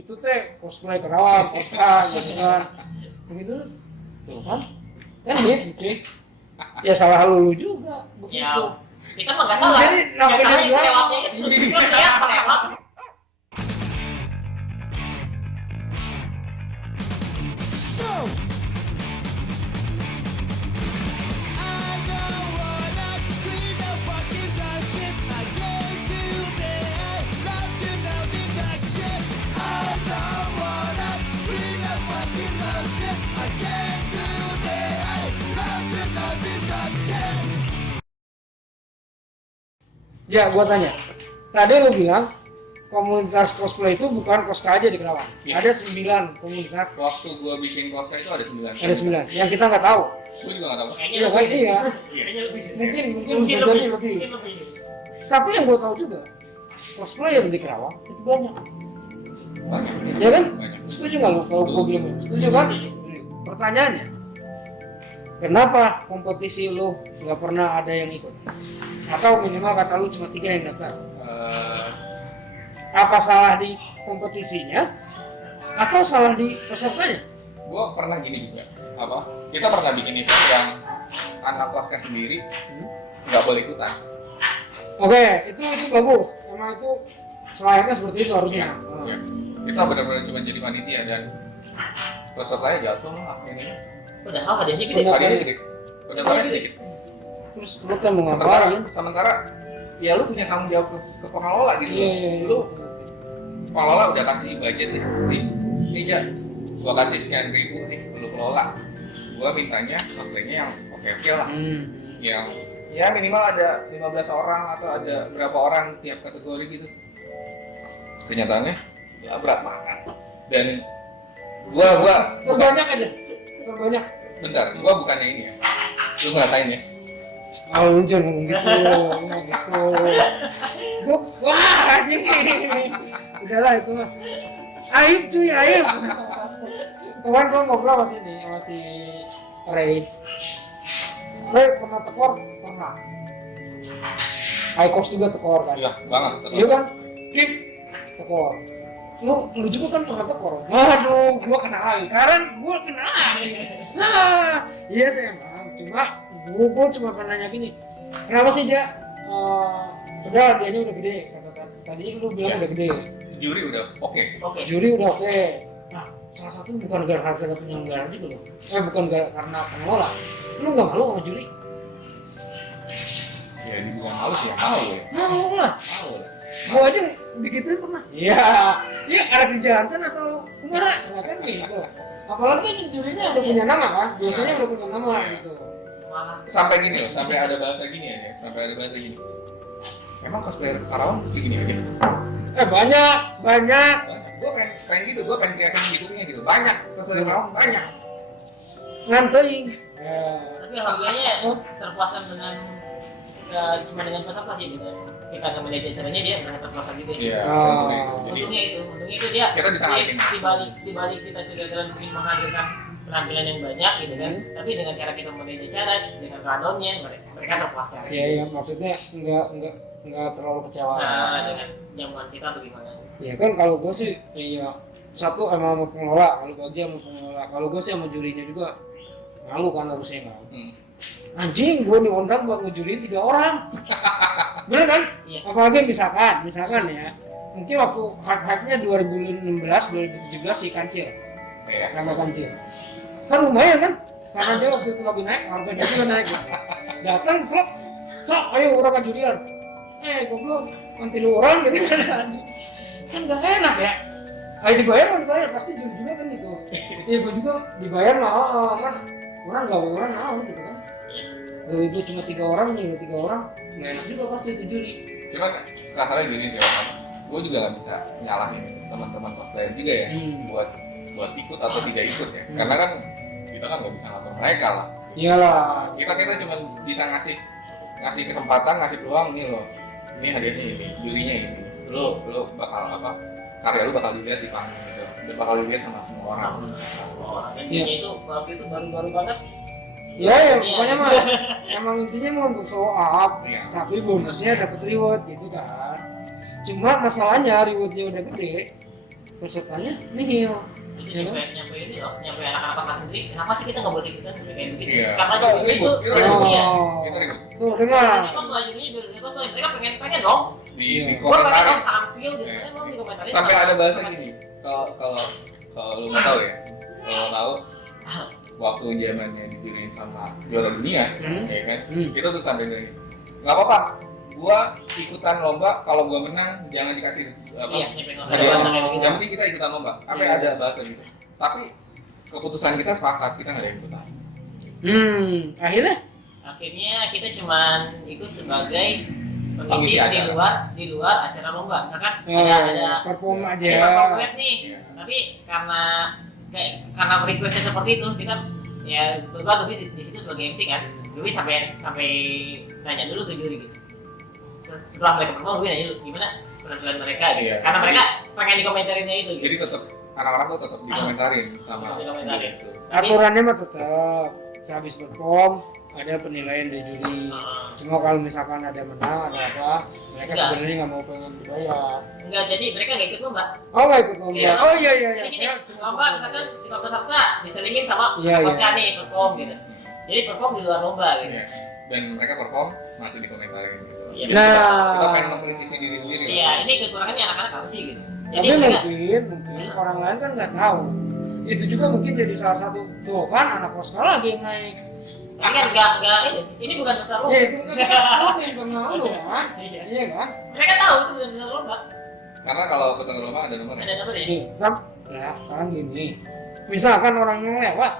itu teh cosplay Kerawang, Koska gitu kan. Begitu tuh kan gitu. Ya salah lu juga begitu. Ya, kita mah nggak salah. Jadi Nggak salah yang selewatnya itu. Dia kelewat. Ya, gua tanya. Tadi lu bilang komunitas cosplay itu bukan Koska aja di Kerawang. Ya. Ada 9 komunitas. Waktu gua bikin Koska itu ada 9. Ada 9. Yang kita nggak tahu. Gua juga nggak tahu. Kayaknya Iya kan? lebih. Iya. Kayaknya lebih. Mungkin bisa jadi lebih. Mungkin lebih. Tapi yang gua tahu juga cosplayer di Kerawang itu banyak. Banyak. Ya kan? Banyak. Setuju nggak lu kalau gua bilang? Setuju kan? Pertanyaannya, kenapa kompetisi lu nggak pernah ada yang ikut? Atau minimal kata lu cuma 3 yang daftar? Apa salah di kompetisinya? Atau salah di pesertanya? Gua pernah gini juga. Kita pernah bikin event yang anak Koska sendiri nggak boleh ikutan. Oke, itu bagus. Emang itu selayaknya seperti itu harusnya. Ya. Kita benar-benar cuma jadi panitia dan pesertanya jatuh lah akhirnya. Padahal hadiahnya gede. Iya. Hadiahnya gede. Pesertanya sedikit. Terus lu kan mau ngapain? Sementara ya lu punya tanggung jawab ke pengelola gitu. Iya. Lu pengelola udah kasih budget nih. Nih Ja, gua kasih sekian ribu nih, lu kelola. Gua mintanya cosplaynya yang oke lah. Yang ya minimal ada 15 orang atau ada berapa orang tiap kategori gitu. Kenyataannya ya berat banget. Dan gua Terbanyak aja. Terbanyak. bentar, gua bukannya ini ya. Lu ngatain ya. Oh, jangan ngomong gitu. Wah, anjing. Udahlah itu mah. Aib cuy, aib. Kemarin gua ngobrol sama si Ray. Ray pernah tekor? Pernah. Icos juga tekor kan? Iya, banget. Iya kan? Kip tekor. Lu juga kan pernah tekor. Waduh, gua kena aib. Sekarang gua kena aib. Nah, iya sih emang. Cuma gua cuma pernah nanya gini. Kenapa sih dia? Udah dianya udah gede katakan. Tadi lu bilang Ya. udah gede. Juri udah oke. Oke. Juri udah oke. Nah, salah satu bukan gara-gara penyelenggara juga loh. Bukan karena pengelola. Lu nggak malu sama juri? Ya dibilang malu sih ya malu ya. Malu lah. Malu lah. Gua aja digituin pernah. Iya. Iya ada kejahatan atau kumaha? Nah, kan gitu. Apalagi kan jurinya udah punya nama kan. Biasanya udah punya nama gitu. Malah. Sampai gini loh, sampai ada bahasa gini aja. Sampai ada bahasa gini. Emang cosplayer Karawang segini aja? Banyak. Banyak. Gue pengen gitu, gue pengen kelihatan hidupnya gitu. Banyak cosplayer Karawang, banyak. Nganteing. Tapi alhamdulillahnya terpuaskan dengan cuma dengan peserta sih gitu. Kita nggak melihat acaranya dia merasa terpuaskan gitu sih. Iya. Oh. Jadi Untungnya itu dia. kita bisa ngalahin. Di balik kita kegagalan mungkin menghadirkan penampilan yang banyak gitu kan. Tapi dengan cara kita melihat acara dengan kanonnya mereka terpuaskan. Iya, maksudnya nggak terlalu kecewa. Nah, dengan jamuan kita bagaimana? Ya kan kalau gue sih iya satu emang sama pengelola, kalau bagi sama pengelola, kalau gue sih sama jurinya juga malu kan harusnya kan. Anjing gue diundang buat ngejuriin 3 orang. Bener kan? Iya. Apalagi misalkan ya mungkin waktu hype-nya 2016 2017 si Kancil, Iya. nama Kancil kan lumayan kan karena dia waktu itu lagi naik, harganya juga naik datang vlog, sok ayo orang ngejurian goblok nanti lu orang gitu kan gak enak ya. Ayo dibayar pasti juri juga kan gitu. Iya gue juga dibayar lah kan orang gak orang gitu kan. Kalau itu cuma 3 orang nih, 3 orang nggak enak juga pasti itu juri. Cuman kasarnya gini sih, gue juga nggak bisa nyalahin teman-teman cosplayer juga ya buat ikut atau tidak ikut ya. Karena kan kita kan nggak bisa ngatur mereka lah. Iyalah. Kita cuma bisa ngasih kesempatan, ngasih peluang nih loh. Ini hadiahnya ini, jurinya ini. Lo bakal karya lu bakal dilihat di panggung gitu. Dan bakal dilihat sama semua orang. Intinya itu waktu itu baru banget. Ya pokoknya mah emang intinya mau untuk show up, Iya. tapi bonusnya dapat reward gitu kan. Cuma masalahnya rewardnya udah gede, pesertanya nihil. Jadi nyampe ini loh, nyampe anak-anak kelas sendiri, kenapa sih kita nggak boleh ikutan kayak begitu? Iya. Karena Itu juri itu ribut. jurinya. Itu ribut. Tuh dengar. Cosplay jurinya mereka pengen dong. Di Gua pengen komentarin. dong tampil gitu, Iya. emang di komentarin. Sampai ada bahasa gini. Kalau lu nggak tahu ya, kalau tahu waktu zamannya dijurin sama juara dunia, ya kan? Itu tuh sampai bilang, nggak apa-apa, gua ikutan lomba, kalau gua menang jangan dikasih apa? Iya, nyampe Ada komentarin yang kayak gitu. yang penting kita ikutan lomba. Apa Iya. ada bahasa gitu? Tapi keputusan kita sepakat, kita nggak ada yang ikutan. Akhirnya Akhirnya kita cuman ikut sebagai Pengisi pengisi acara. di luar acara lomba. Nah kan Oh, ada perform aja. ada perform nih. Iya. Tapi karena requestnya seperti itu, kita ya kebetulan lebih di situ sebagai MC kan. Lebih sampai nanya dulu ke juri gitu. Setelah mereka perform, lebih nanya dulu gimana penampilan mereka gitu. Iya. Karena mereka pengen dikomentarinnya itu gitu. Jadi tetap anak-anak tuh tetap dikomentarin sama Dikomentarin. gitu. Aturannya mah tetap sehabis perform ada penilaian dari juri. Cuma kalau misalkan ada menang ada apa, mereka Enggak. sebenarnya nggak mau pengen dibayar. Enggak, jadi mereka nggak ikut lomba. Oh nggak ikut lomba. Iya. Oh iya iya. Jadi gini, Ya, lomba misalkan 5 peserta diselingin sama Iya, Pasca iya. nih perform gitu. Jadi perform di luar lomba gitu. Iya. Dan mereka perform masih dikomentarin gitu. Iya. Jadi kita Nah. pengen mengkritisi diri sendiri. Iya, ini kekurangannya anak-anak apa sih gitu. Jadi Tapi mereka mungkin orang lain kan nggak tahu. Itu juga mungkin jadi salah satu tuh kan anak koska lagi yang naik. tapi kan nggak ini bukan besar lomba. Ya itu kan kita yang kenal lu kan. Iya. Iya kan. Mereka tahu itu bukan besar lomba. Karena kalau pesan lomba ada nomornya. Ada nomor ya? Nih, kan ya sekarang gini. Misalkan orang yang lewat,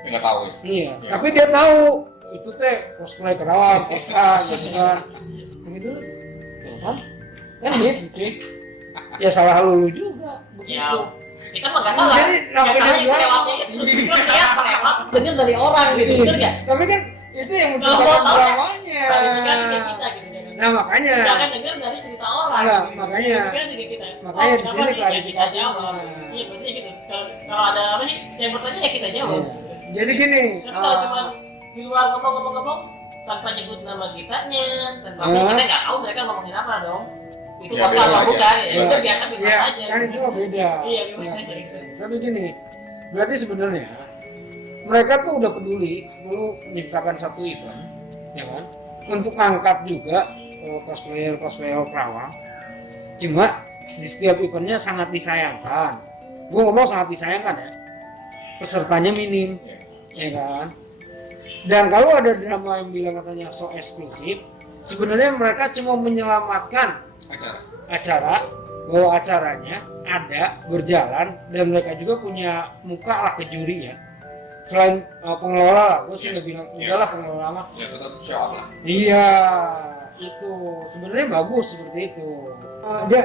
Ya, nggak tahu ya. iya. Ya. Tapi dia tahu itu teh cosplay Kerawang, koska gitu kan. Begitu, ya kan? Kan gitu cuy. Ya salah lu juga. Ya, Begitu. kita mah nggak salah. Jadi, Nggak namanya salah yang dia- lewatnya itu. Kita lihat lewat, terus dengar dari orang gitu, Iya. bener nggak? Tapi kan itu yang Kalau mau menciptakan tahu kan, dramanya. klarifikasi ke kita gitu. Nah makanya. Jangan dengar dari cerita orang. Nah, gitu. makanya. Klarifikasi ke kita. Makanya di kenapa sini sih? Ya, kita klarifikasi. jawab. Iya, maksudnya gitu. Kalau ada apa sih yang bertanya ya kita jawab. Iya. Jadi gini. Tapi kalau cuma di luar ngomong tanpa nyebut nama kitanya, tanpa Ah. kita nggak tahu mereka ngomongin apa dong. Itu Ya, kosa beda apa aja. bukan? Ya, Ya. itu biasa bebas Ya, aja. kan itu mah beda. Iya, bebas Ya, aja. Tapi gini, berarti sebenarnya mereka tuh udah peduli dulu menciptakan satu event, ya kan, untuk angkat juga cosplayer Kerawang. Cuma di setiap eventnya sangat disayangkan. Gue ngomong sangat disayangkan ya, pesertanya minim, Ya. ya kan. Dan kalau ada drama yang bilang katanya so eksklusif, sebenarnya mereka cuma menyelamatkan acara bahwa acaranya ada berjalan dan mereka juga punya muka lah ke juri ya. Selain pengelola lah, gue sih nggak bilang enggak lah pengelola mah. Ya tetap show up lah. Iya, itu sebenarnya bagus seperti itu. Dia,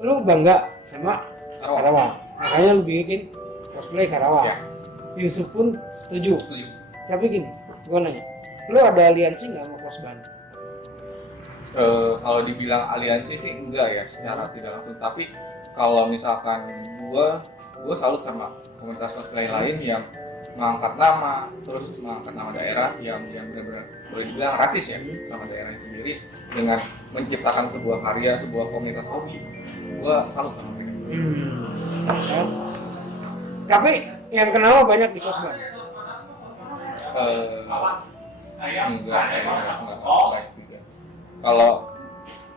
lu bangga sama Karawang, makanya lu bikin cosplay Karawang. Ya. Yusuf pun setuju. Setuju. Tapi gini, gue nanya, lu ada aliansi nggak sama Kosban? Kalau dibilang aliansi sih enggak ya secara tidak langsung, tapi kalau misalkan gua salut sama komunitas cosplay lain yang mengangkat nama, terus mengangkat nama daerah yang benar-benar boleh dibilang rasis ya sama daerahnya sendiri dengan menciptakan sebuah karya, sebuah komunitas hobi. Gua salut sama mereka. Tapi yang kenal banyak di Kosban. Enggak baik juga. Kalau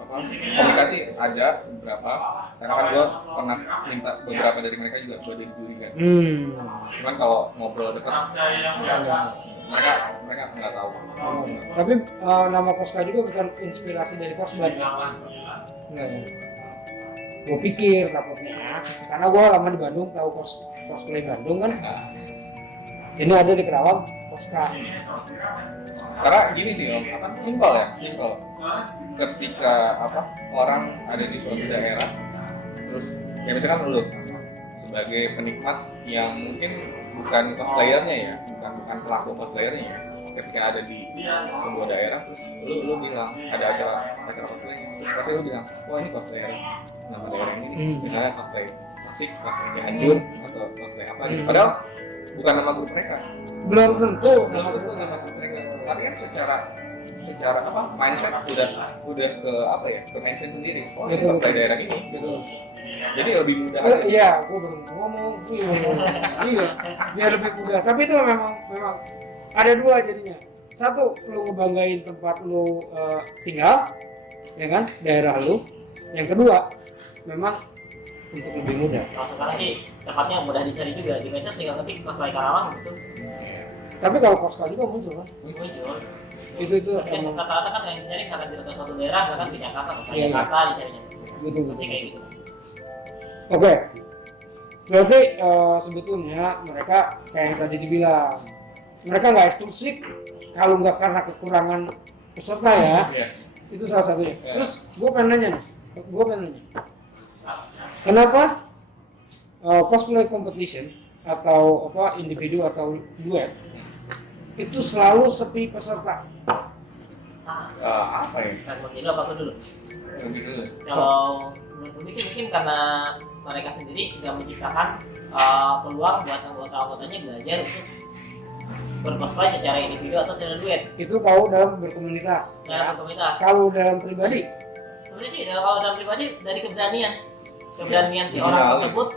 apa komunikasi ada beberapa, karena kan gua pernah minta beberapa dari mereka juga buat jadi juri kan. Cuman kalau ngobrol dekat mereka nggak tahu. Tapi nama Koska juga bukan inspirasi dari Kosban. Enggak ya. Gue pikir takutnya, karena gue lama di Bandung, tahu cosplay Bandung kan. Ini ada di Kerawang, Koska. Karena gini sih om, apa simpel ya, simpel. Ketika apa orang ada di suatu daerah, terus ya misalkan lu sebagai penikmat yang mungkin bukan cosplayernya ya, bukan pelaku cosplayernya ya, ketika ada di sebuah daerah, terus lu bilang ada acara cosplaynya, terus pasti lu bilang, wah ini cosplayer nama daerah ini, misalnya cosplay klasik, cosplay Cianjur, atau cosplay apa gitu. Padahal bukan nama grup mereka. Belum tentu Nama grup mereka. Tapi kan secara apa mindset udah ke apa ya, ke mention sendiri. Oh ini Betul. cosplay daerah ini. Betul. Jadi lebih mudah aja. Iya, gue baru ngomong. Iya, biar lebih mudah. Tapi itu memang ada dua jadinya. Satu, lu ngebanggain tempat lu tinggal, ya kan, daerah lu. Yang kedua, memang untuk lebih mudah. Kalau sekarang sih tempatnya mudah dicari juga di medsos, tinggal ketik Kosplay Karawang gitu. Tapi kalau Koska juga muncul kan? Muncul. Itu Tapi emang rata-rata kan yang dicari karena kita ke suatu daerah, misalkan di Jakarta atau Iya, iya. Jakarta dicarinya. betul. Pasti kayak gitu. Oke. Berarti sebetulnya mereka kayak yang tadi dibilang, mereka nggak eksklusif kalau nggak karena kekurangan peserta ya. Iya. Itu salah satunya. Ya. Terus gue pengen nanya, kenapa cosplay competition atau apa individu atau duet itu selalu sepi peserta? Apa ya? Kan menjadi apa aku dulu? Lebih dulu. Kalau menurut gue sih mungkin karena mereka sendiri tidak menciptakan peluang buat anggota-anggotanya belajar untuk bercosplay secara individu atau secara duet Itu kalau dalam berkomunitas. dalam komunitas. Kalau dalam pribadi, Sebenarnya sih kalau dalam pribadi dari keberanian si Iya, orang iya. tersebut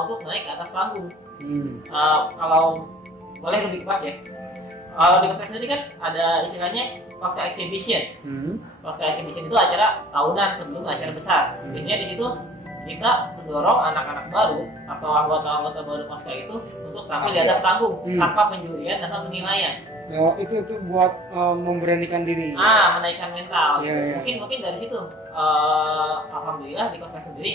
untuk naik ke atas panggung. Kalau boleh lebih pas ya. Kalau di cosplay sendiri kan ada istilahnya cosplay exhibition. Cosplay exhibition itu acara tahunan sebelum acara besar. Biasanya di situ kita mendorong anak-anak baru atau anggota-anggota baru cosplay itu untuk tampil di atas panggung tanpa penjurian, tanpa penilaian. itu buat memberanikan diri. Menaikkan mental. Iya, iya. Mungkin dari situ alhamdulillah di cosplay sendiri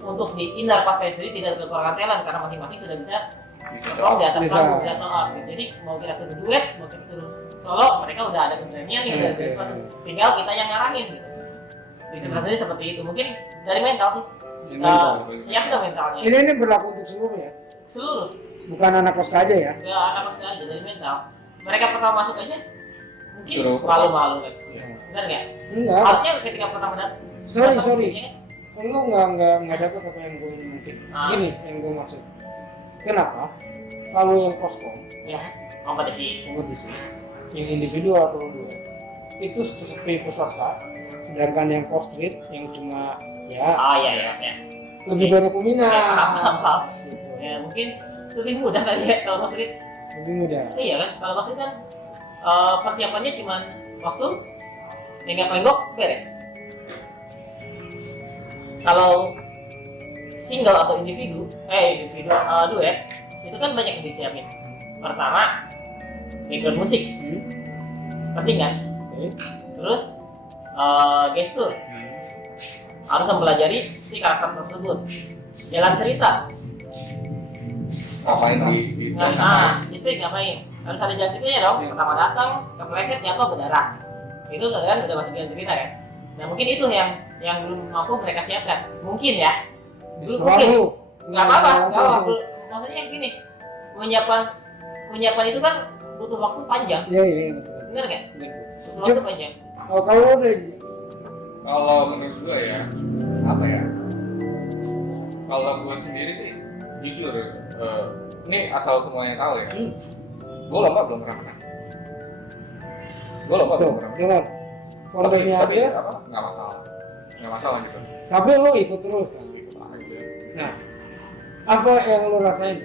untuk di inner cosplay sendiri tidak ada kekurangan talent karena masing-masing sudah bisa nongkrong di atas Bisa. panggung, bisa show up gitu. Jadi mau kita suruh duet, mau kita suruh solo, mereka udah ada keberanian nih, Iya, udah iya, ada iya. tinggal kita yang ngarahin gitu. Di cosplay sendiri seperti itu. Mungkin dari mental sih. Siap nggak mentalnya? Ini berlaku untuk seluruh ya, Seluruh, bukan anak kos aja ya. nggak anak kos aja dari mental. Mereka pertama masuk aja mungkin Suruh malu-malu kan. Iya. Benar nggak? Enggak. Harusnya ketika pertama datang. Sorry. ya kan? Lu nggak dapat apa yang gue ini mungkin. Gini yang gue maksud. Kenapa? Kalau yang koskom Ya, kompetisi. yang individu atau dua itu seperti peserta, sedangkan yang cross street yang cuma ya Iya. lebih banyak peminat. Paham. Gitu. Ya mungkin lebih mudah kali ya kalau Street. Lebih mudah. Iya kan, kalau Street kan persiapannya cuma kostum, tinggal penggok beres. Kalau single atau individu duet itu kan banyak yang disiapin. Pertama, background musik, penting kan? Oke. Terus gestur, harus mempelajari si karakter tersebut. Jalan cerita, Ngapain di listrik ngapain? Harus ada jalan ceritanya dong. Pertama datang, kepleset jatuh berdarah. Itu kan udah masuk jalan cerita kan? Nah mungkin itu yang belum mampu mereka siapkan. Mungkin ya. Mungkin. Nggak apa-apa. Maksudnya gini, penyiapan itu kan butuh waktu panjang. Iya betul. Bener nggak? Betul. Butuh waktu panjang. Kalau udah Kalau menurut gue ya, apa ya? Kalau gue sendiri sih, jujur, ini asal semuanya tahu ya. Gue lomba belum pernah menang. Gue lomba belum pernah menang. dengar kontennya Tapi aja, apa? Nggak masalah gitu. tapi lo ikut terus kan. Ikut aja. Nah, apa yang lo rasain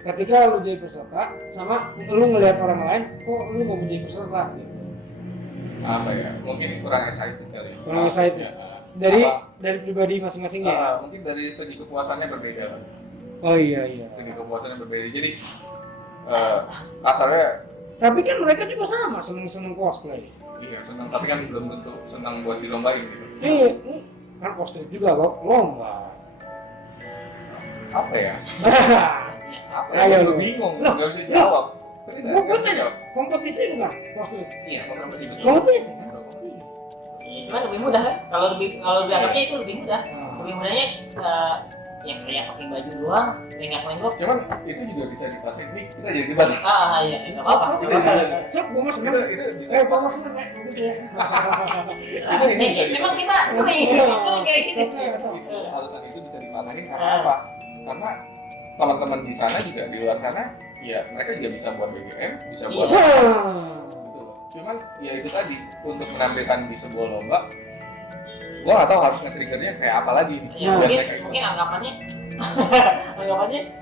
ketika lo jadi peserta sama lo ngelihat orang lain kok lo mau menjadi peserta gitu. Apa ya? Mungkin kurang excited kali. Kurang excited. Ya. dari Apa? dari pribadi masing-masing ya. Mungkin dari segi kepuasannya berbeda. Oh iya. Segi kepuasannya berbeda. Jadi kasarnya Tapi kan mereka juga sama seneng cosplay. iya senang, tapi kan belum tentu senang buat dilombain gitu. Ini kan cosplay juga lomba. Apa ya? Apa ya? Ayo, Lu lu. bingung, Loh, nggak bisa jawab. Gue tanya, kompetisi bukan cosplay? Iya, kompetisi betul. Kompetisi. Ya, cuman lebih mudah kan? Kalau dianggapnya itu lebih mudah. Nah, Lebih mudahnya ya kayak pakai baju doang, lenggak-lenggok. Cuman itu juga bisa dipakai. Nih, kita jadi debat. Iya, nggak apa-apa. Cok, gue mas Itu bisa. gue mas seneng ya, begitu ya. Memang kita sering kayak gitu. Itu alasan itu bisa dipatahin karena apa? Karena teman-teman di sana juga di luar sana, ya mereka juga bisa buat BGM, bisa buat Iya. gitu loh. Cuman ya itu tadi untuk menampilkan di sebuah lomba Gua nggak tahu harus nge-triggernya kayak apa lagi nih. Ya, buat mungkin mereka itu. mungkin anggapannya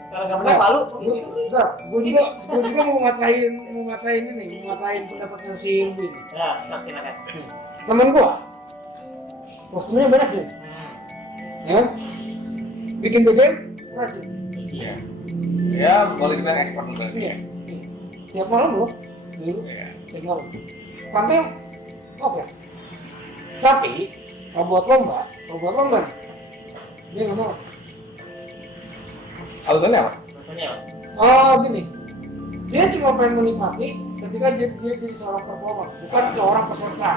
kalau nggak pernah malu gitu. Gue juga mau matain pendapatnya si Ruby nih. Ya, silakan. Temen gue, kostumnya banyak deh, ya, bikin BGM rajin. Iya. Ya, boleh dibilang expert lu berarti. Iya. Tiap malam loh, dulu. Iya. Tiap malam. Tampil, oke. Tapi kalau buat lomba, nih, dia nggak mau. Alasannya apa? Maksudnya apa? Oh gini, dia cuma pengen menikmati ketika dia jadi seorang performer, bukan seorang peserta.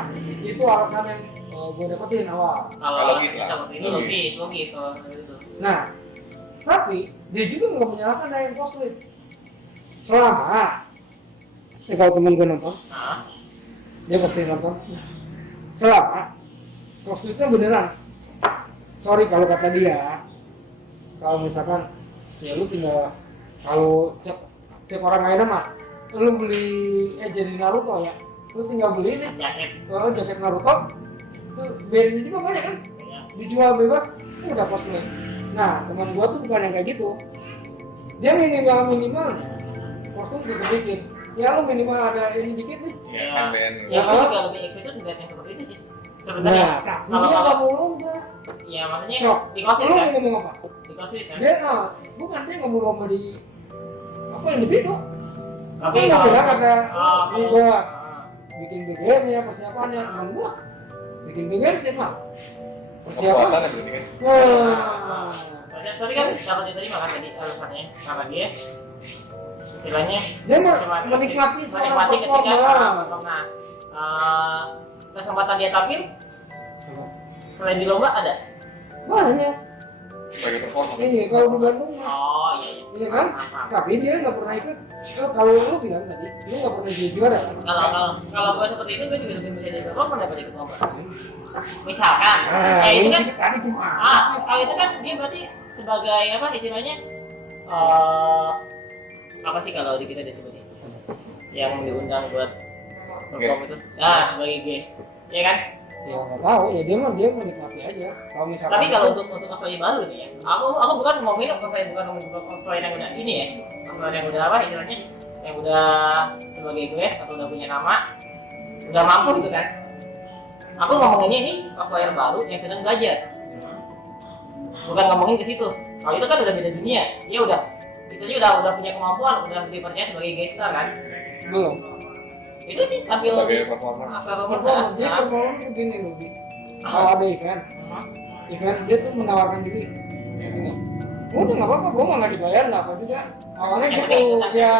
Itu alasan yang gue dapetin awal. Kalau Logis lah. seperti itu logis kalau itu. Nah, tapi dia juga nggak menyalahkan dari yang cosplay. Selama, kalau temen gue nonton, Nah, dia pasti nonton. Selama cosplaynya beneran. Sorry kalau kata dia, kalau misalkan ya lu tinggal kalau cek orang lain mah, lu beli jadi Naruto ya, lu tinggal beli nih jaket Naruto, itu brandnya juga banyak kan, ya. dijual bebas, itu udah cosplay. Nah teman gua tuh bukan yang kayak gitu, dia minimalnya kostum kita bikin, ya lu minimal ada ini dikit nih. Iya, kan Ben. Ya, aku juga lebih excited ngeliat yang seperti itu sih. Sebenarnya Nah, tapi dia nggak mau lomba. ya maksudnya Cok, di cosplay lu kan? mau ngomong apa? Di cosplay kan? Dia bukan dia nggak mau lomba di apa yang di situ. Tapi Dia nggak bilang ada kalau gua bikin BGM ya persiapannya teman gua bikin BGM dia mah persiapan. Kekuatan berarti kan. Wah, tadi kan dapat diterima kan tadi alasannya karena dia istilahnya dia mah cuma menikmati seorang menikmati ketika performer. kesempatan dia tampil selain di lomba ada. Banyak. Sebagai performer. Iya kalau di Bandung mah. Oh iya Iya kan? Tapi dia nggak pernah ikut. Kalau lu bilang tadi, dia nggak pernah jadi juara kan? Kalau gue seperti itu gue juga lebih milih jadi performer daripada ikut lomba. Misalkan Ah, ya itu kan tadi gimana sih? kalau itu kan dia berarti sebagai apa istilahnya apa sih kalau di kita disebutnya yang diundang buat perform itu sebagai guest ya kan. Ya nggak tahu, ya dia menikmati aja. Kalau misalkan Tapi kalau untuk cosplay baru ini ya, aku bukan ngomongin cosplay yang udah ini ya, cosplay yang udah apa istilahnya, yang udah sebagai guest atau udah punya nama, udah mampu gitu kan. Aku ngomonginnya ini cosplayer baru yang sedang belajar, bukan ngomongin ke situ. Kalau itu kan udah beda dunia, dia udah istilahnya udah punya kemampuan, udah dipercaya sebagai guest star kan. belum. Itu sih tampil Sebagai performer. Performa dia performa tuh gini loh, Bi. Kalau ada event dia tuh menawarkan diri. Kayak gini. Udah nggak apa-apa, gue nggak dibayar lah, apa juga. Awalnya Yang gitu penting itu kan. ya.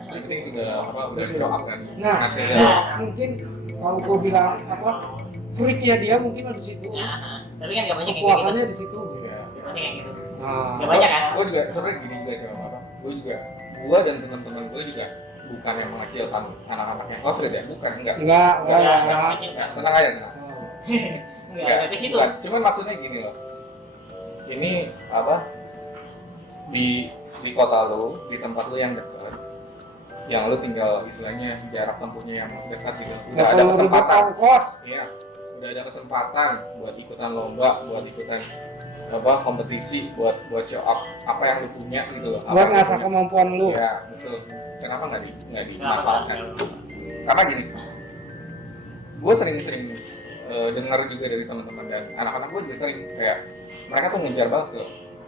Yang penting sudah udah show up kan. Nah, Hasilnya. mungkin kalau gue bilang freaknya dia mungkin ada di situ. Nah, tapi kan gak banyak yang kayak gitu. Kepuasannya di situ. Iya. Gak banyak yang gitu. Nah, Gak banyak kan? Gue juga sebenarnya gini juga coba apa. Gue dan teman-teman gue juga bukan yang mengecilkan anak-anak yang cosplay ya, bukan enggak. enggak. Enggak, tenang aja tenang. Enggak ke situ. Bukan. Cuman maksudnya gini loh. Ini apa? Di kota lu, di tempat lu yang dekat, yang lu tinggal istilahnya jarak tempuhnya yang dekat gitu. Udah ada kesempatan. Iya. Udah ada kesempatan buat ikutan lomba, buat ikutan kompetisi, buat show up apa yang lu punya gitu loh. Buat ngasah kemampuan lu. Ya, betul. Kenapa nggak dimanfaatkan? Karena gini, gue sering dengar juga dari teman-teman dan anak-anak gue juga sering kayak mereka tuh ngejar banget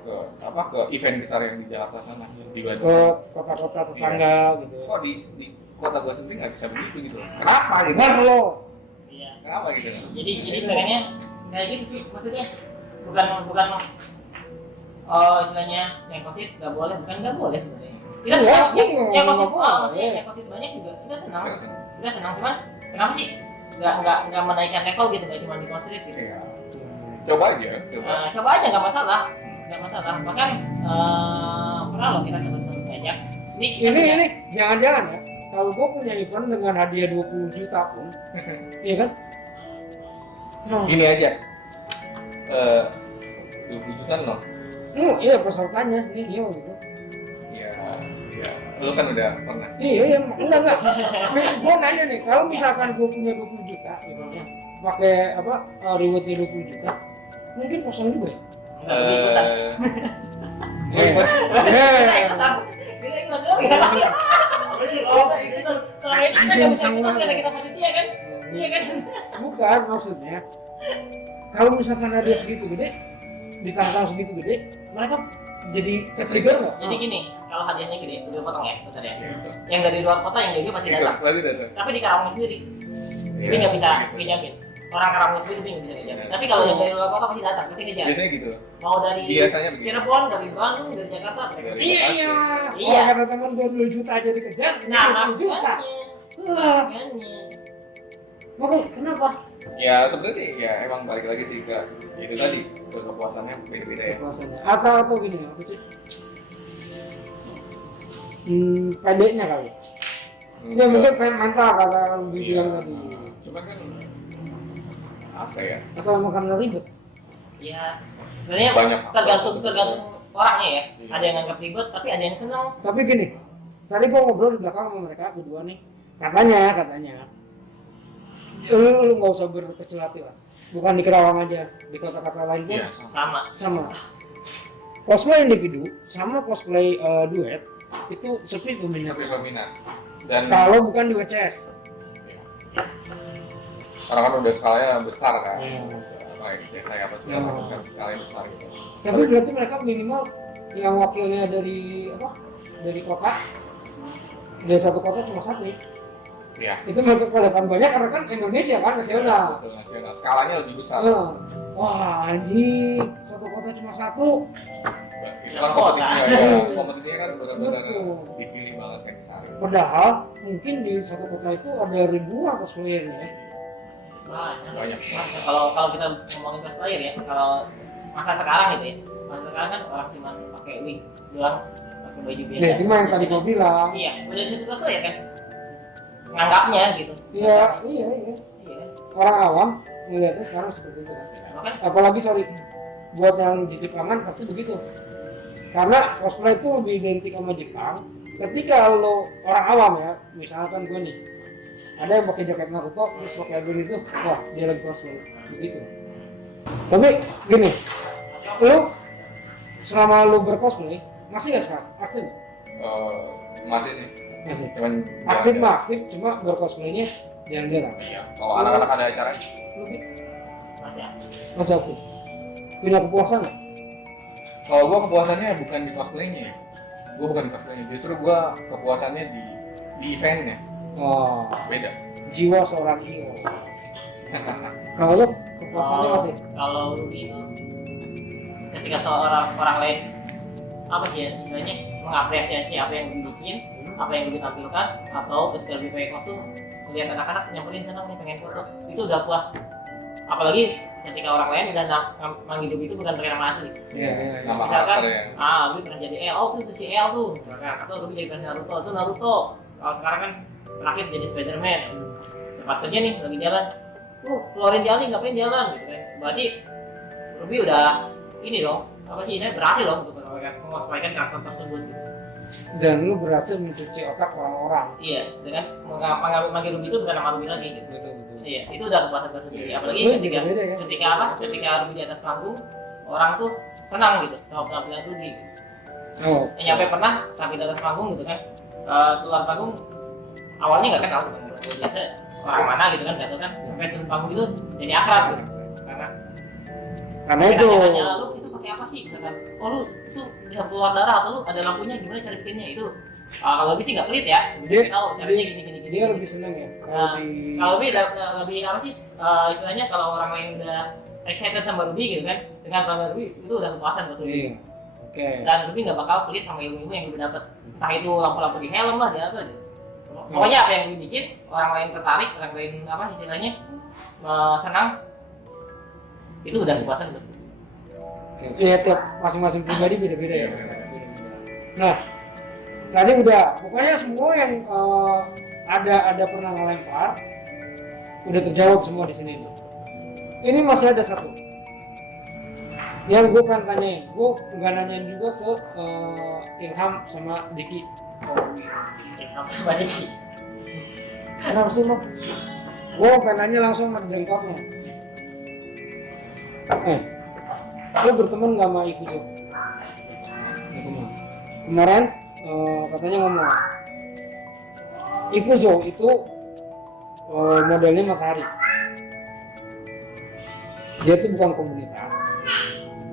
ke event besar yang di Jakarta sana di Bandung. Ke kota-kota tetangga gitu. Kok di kota gue sendiri nggak bisa begitu gitu? Kenapa gitu? Benar lo. Iya. Kenapa gitu? Jadi pengennya kayak gitu sih maksudnya. Bukan istilahnya yang COVID nggak boleh, bukan nggak boleh sebenarnya. Kita senang yang COVID banyak juga kita senang cuman kenapa sih nggak menaikkan level gitu kayak cuma di street gitu. Iya. Coba aja. Coba aja nggak masalah bahkan pernah loh kita sempat ngajak Ini jangan-jangan ya. Kalau gue punya event dengan hadiah 20 juta pun, iya kan? Gini aja. 20 juta no? Iya pesertanya, ini dia gitu. Iya. Lu kan udah pernah. Iya, enggak. Gue nanya nih, kalau misalkan gue punya 20 juta, ibaratnya, pakai apa rewardnya 20 juta, mungkin kosong juga ya. Enggak lebih ikutan. Kita ikutan. Kita ikutan dong ya. Oh, ikutan. Selama ini kita nggak bisa ikutan karena kita panitia kan? Iya kan? Bukan maksudnya. Kalau misalkan ada segitu gede, ditantang segitu gede, mereka jadi ke-trigger nggak? Jadi gini, kalau hadiahnya gede, udah potong ya, bentar ya. Yang dari luar kota yang juga pasti datang. Tapi di Karawang sendiri, ini nggak bisa ngejamin. Orang Karawang sendiri ini nggak bisa ngejamin. Tapi kalau yang dari luar kota pasti datang, pasti kejar. Biasanya gitu. Mau dari Biasanya begitu. Cirebon, dari Bandung, dari Jakarta, mereka Iya. Iya. Oh, kata teman gue 2 juta aja dikejar, Nah, 20 juta. makanya. Makanya kenapa? Ya sebenarnya sih ya emang balik lagi sih ke itu tadi, ke kepuasannya beda-beda ya. Kepuasannya. Atau gini apa sih? Pendeknya kali. Ya mungkin pengen mental kata lebih Iya. bilang tadi. Cuman kan apa ya? Atau emang karena ribet? Ya, sebenarnya Banyak tergantung orangnya ya. Iya. Ada yang nganggap ribet, tapi ada yang senang. Tapi gini, tadi gua ngobrol di belakang sama mereka berdua nih. Katanya lu nggak usah berkecil hati lah. Bukan di Kerawang aja, di kota-kota lain pun Iya, Sama. sama. Cosplay individu sama cosplay duet itu sepi peminatnya. tapi dominan. Dan Kalau bukan di WCS. orang kan udah skalanya besar kan. Iya. Kayak saya apa segala macam kan skalanya besar gitu. Tapi berarti mereka minimal yang wakilnya dari apa? Dari kota, dari satu kota cuma satu. Iya. Itu mereka kelihatan banyak karena kan Indonesia kan nasional. Betul, nasional. Skalanya lebih besar. Wah anjing, satu kota cuma satu. Itu kan kompetisinya ya. Kompetisinya kan benar-benar Betul. dipilih banget kan besar. Padahal mungkin di satu kota itu ada ribuan cosplayernya. Banyak. Kalau kita ngomongin cosplayer ya, kalau masa sekarang gitu ya, masa sekarang kan orang cuma pakai wig doang, pakai baju biasa. Nah, itu mah yang tadi gua bilang. Iya, udah di situ cosplayer kan, nganggapnya gitu. Iya. Iya kan? Orang awam melihatnya sekarang seperti itu kan. Bahkan Apalagi buat yang di Jepangan pasti begitu. Karena cosplay itu lebih identik sama Jepang. Ketika lo orang awam ya, misalkan gue nih, ada yang pakai jaket Naruto, terus pakai abin itu, wah dia lagi cosplay, begitu. Tapi gini, lo selama lo bercosplay masih nggak sekarang aktif? Nggak? Masih sih. Masih. Cuman Aktif jarang-jarang. mah aktif, cuma bercosplaynya jarang-jarang. Iya. Kalau anak-anak ada acara, Lo gitu? masih ya. Masih aktif. Punya kepuasan nggak? kalau gua kepuasannya bukan di cosplaynya. Gua bukan di cosplaynya, justru gua kepuasannya di eventnya. Oh, Beda. jiwa seorang hero. Kalau lo kepuasannya masih? Kalau itu ketika orang lain apa sih ya istilahnya mengapresiasi apa yang dibikin, apa yang ditampilkan, atau ketika lebih pakai kostum melihat anak-anak nyamperin senang nih pengen foto, itu udah puas. Apalagi ketika orang lain udah manggil itu bukan pakai nama asli. Iya. Nama Misalkan, karakter yang Ruby pernah jadi L, oh tuh si L tuh, misalkan, atau Ruby jadi pernah Naruto, itu Naruto. Kalau sekarang kan terakhir jadi Spider-Man, tempat kerja nih lagi jalan, keluarin jalan ngapain jalan gitu kan. Berarti Ruby udah ini dong, apa sih istilahnya berhasil dong untuk mengosplaykan karakter tersebut gitu. Dan lu berhasil mencuci otak orang-orang. Iya, dengan manggil Ruby itu bukan nama Ruby lagi gitu. Betul. Iya, itu udah kepuasan tersendiri. Apalagi Itu ketika beda-beda ya. ketika apa? Ketika Ruby di atas panggung, orang tuh senang gitu sama penampilan Ruby. Gitu. Oh. Nyampe pernah tampil di atas panggung gitu kan, keluar panggung awalnya nggak kenal teman biasa orang mana gitu kan, nggak tahu kan, sampai turun panggung itu jadi akrab gitu. Karena itu. Nanya, lu itu pakai apa sih? Katakan, oh lu itu bisa keluar darah atau lu ada lampunya gimana cara bikinnya itu? Kalau lebih sih nggak pelit ya, Dia- tahu caranya gini. Dia lebih seneng ya. Nah, Lebih. kalau lebih apa sih? Istilahnya kalau orang lain udah excited sama Ruby gitu kan, dengan penampilan Ruby itu udah kepuasan buat Ruby. Iya. Oke. Dan Ruby nggak bakal pelit sama ilmu yang Ruby dapat. Entah itu lampu-lampu di helm lah, di apa aja. Pokoknya apa yang Ruby bikin, orang lain tertarik, orang lain apa istilahnya senang, itu udah kepuasan tuh. Oke. Iya, tiap masing-masing pribadi beda-beda ya. Iya, beda-beda. Nah, tadi udah. Pokoknya semua yang ada pernah ngelempar udah terjawab semua di sini. Ini masih ada satu yang gue pengen tanyain. Gue nggak nanyain juga ke Ilham sama Diki. Sama Diki. Kenapa sih lo? Gua pengennya langsung menjengkotnya. Lu berteman nggak sama Ikuzo? Berteman. Kemarin katanya ngomong Ikuzo itu modelnya matahari. Dia itu bukan komunitas.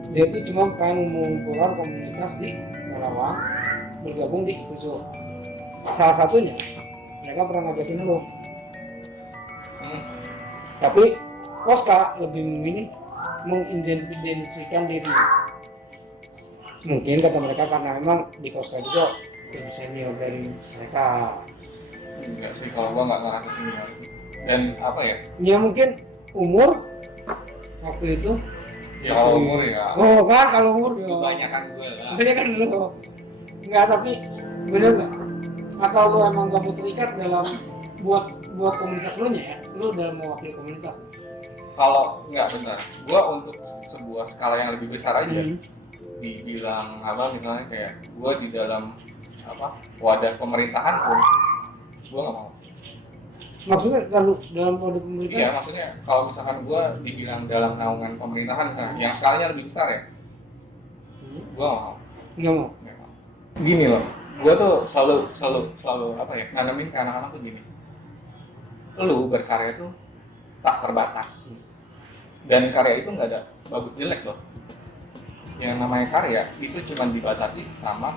Dia itu cuma pengen mengumpulkan komunitas di Karawang bergabung di Ikuzo. Salah satunya mereka pernah ngajakin lu. Tapi Koska lebih memilih mengidentifikasikan diri. Mungkin kata mereka karena memang di Koska juga lebih senior dari mereka. Enggak sih, kalau gua nggak ngerasa senior. Dan apa ya? Ya mungkin umur waktu itu. Ya kalau umur ya. Oh kan kalau umur Kebanyakan gue lah. Beda kan lu. Enggak, tapi bener nggak? Atau lu emang gak mau terikat dalam buat komunitas lu nya ya? Lu dalam mewakili komunitas. Kalau nggak bentar, gue untuk sebuah skala yang lebih besar aja, dibilang apa misalnya kayak gue di dalam apa wadah pemerintahan pun, gue nggak mau. Maksudnya kalau dalam wadah pemerintahan? Iya, maksudnya kalau misalkan gue dibilang dalam naungan pemerintahan misalnya, yang skalanya lebih besar ya, gue nggak mau. Nggak mau. Nggak mau. Gini loh, gue tuh selalu apa ya, nanamin ke anak-anak tuh gini, lu berkarya tuh tak terbatas. Dan karya itu nggak ada bagus jelek loh. Yang namanya karya itu cuma dibatasi sama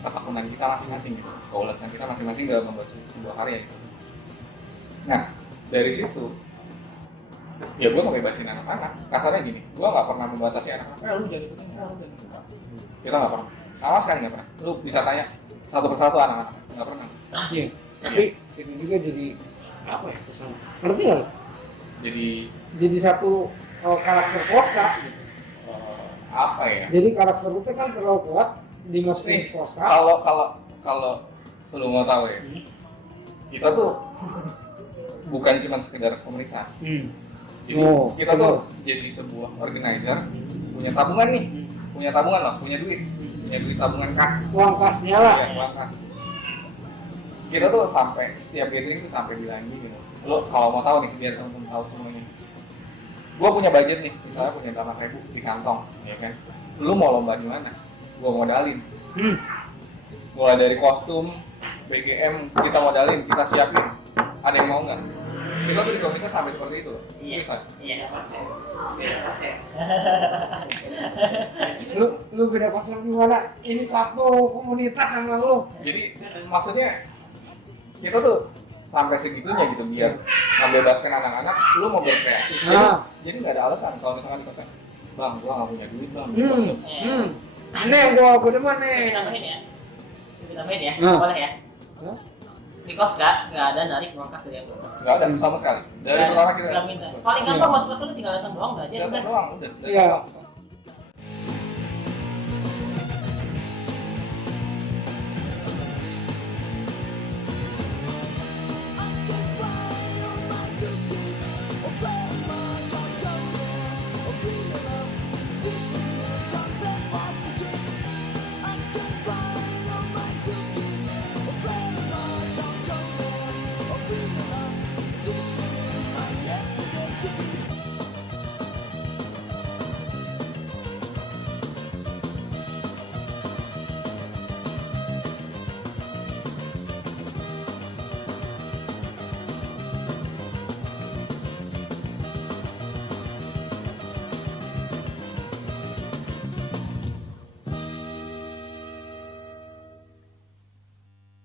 ketekunan kita masing-masing, keuletan kita masing-masing dalam membuat sebuah karya. Nah dari situ ya gue ngebebasin anak-anak. Kasarnya gini, gue nggak pernah membatasi anak-anak. Lu jangan ikutin, lu jangan ikutin. Kita nggak pernah, sama sekali nggak pernah. Lu bisa tanya satu persatu anak-anak, nggak pernah. Iya. Tapi itu juga jadi apa ya? Pesan. Ngerti nggak lo? Jadi satu karakter Koska gitu. Apa ya? Jadi karakter itu kan terlalu kuat dimasukin Koska. Kalau lu mau tahu ya, kita tuh bukan cuma sekedar komunitas. Jadi kita tuh jadi sebuah organizer, punya tabungan nih, punya tabungan loh, punya duit tabungan kas. Uang kasnya lah. Iya, uang kas. Kita tuh sampai setiap gathering tuh sampai bilangin gitu. Lo kalau mau tahu nih, biar teman-teman tahu semuanya. Gua punya budget nih, misalnya punya 8.000 di kantong, ya kan? Lu mau lomba di mana? Gua modalin. Mulai dari kostum, BGM kita modalin, kita siapin. Ada yang mau nggak? Kita tuh di komunitas sampai seperti itu loh. Iya. Bisa. Iya, konsep. Beda konsep. Lu beda konsep gimana? Ini satu komunitas sama lu. Jadi maksudnya kita tuh sampai segitunya gitu biar membebaskan anak-anak, lu mau berkreasi. Jadi nggak ada alasan kalau misalkan di kosan, bang, gua nggak punya duit bang. Ini yang gua demen nih. Kita tambahin ya, boleh ya. Di kos nggak ada narik uang kas dari aku. Nggak ada sama sekali. Dari pertama kita nggak minta. Paling gampang masuk kos lu tinggal datang doang belajar. Datang doang, udah. Iya.